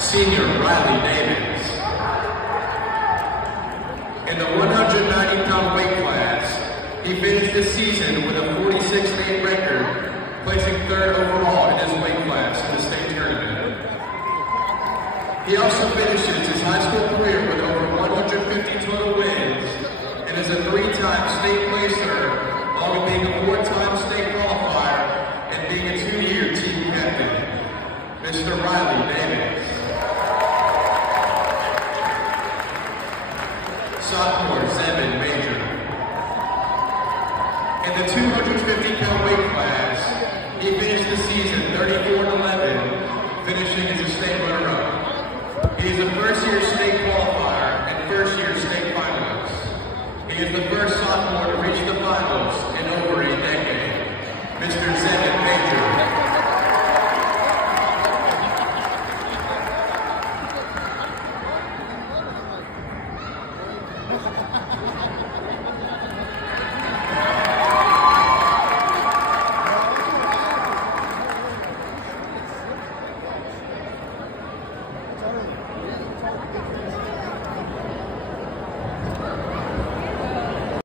Senior Riley Davis. In the 190-pound weight class, he finished the season with a 46-8 record, placing 3rd overall in his weight class in the state tournament. He also finishes his high school career with over 150 total wins and is a 3-time state placer, along with being a 4-time state qualifier and being a 2-year team captain. Mr. Riley Davis. Sophomore Zevin Major. In the 250-pound weight class, he finished the season 34-11, finishing as a state runner-up. He is a first-year state qualifier and first-year state finalist. He is the first sophomore to reach the finals in over a decade. Mr. Zevin Major.